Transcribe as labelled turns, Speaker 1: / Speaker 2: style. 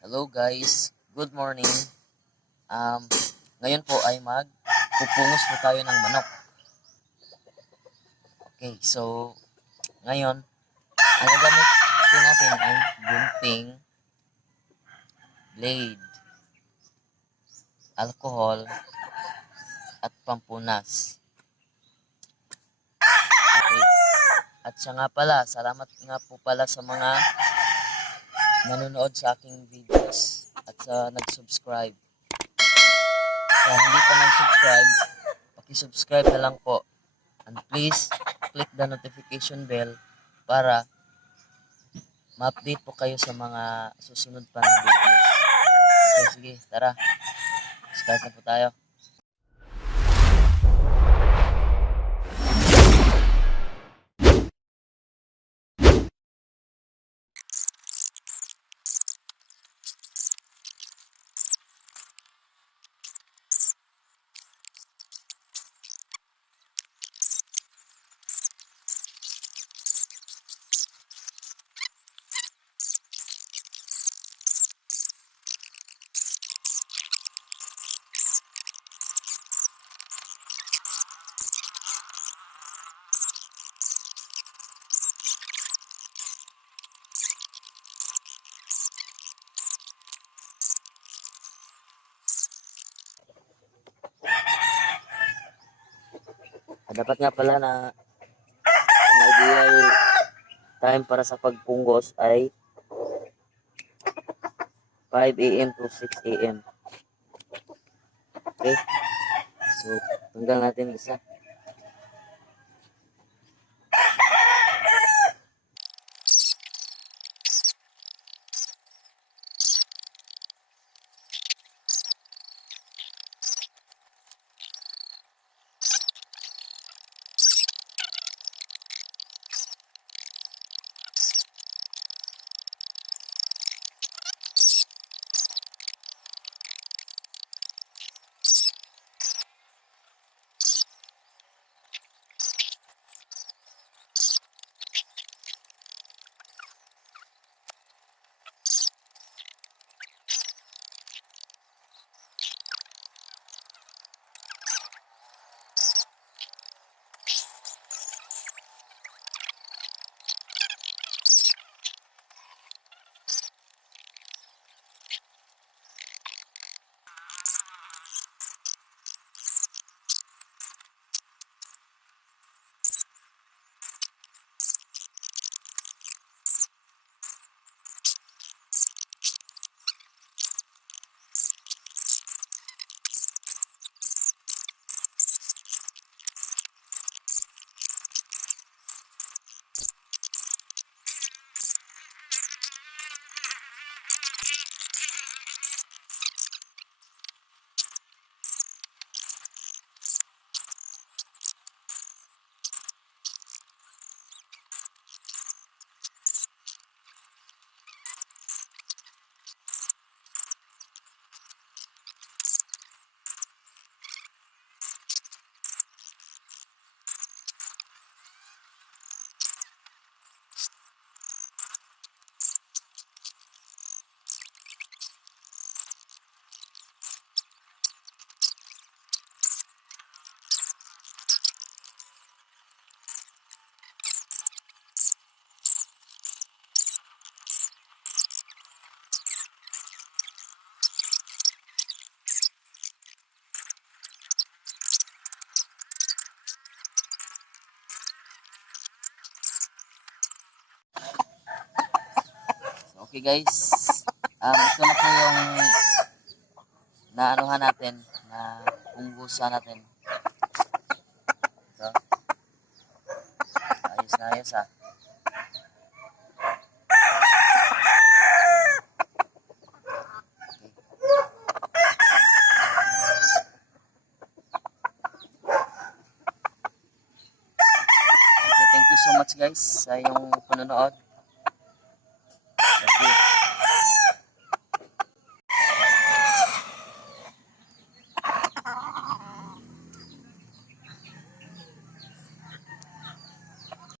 Speaker 1: Hello guys, good morning. Um, ngayon po ay mag pupungos po tayo ng manok. Okay, so ngayon, ang gagamit po natin ay gunting, blade, alcohol, at pampunas. Okay. At siya nga pala, salamat nga po pala sa mga nanonood sa aking videos at sa nag-subscribe. Sa hindi pa nag-subscribe, paki-subscribe na lang po. And please, click the notification bell para ma-update po kayo sa mga susunod pa na videos. Okay, sige, tara. Start na po tayo. Dapat nga pala na ang ideal time para sa pagpunggos ay 5 a.m. to 6 a.m. Okay? So, tanggal natin isa. Okay guys, um, ito na po yung naanuhan natin, na punggusan natin. Ito. Ayos na ayos ah. You so much guys sa iyong panonood.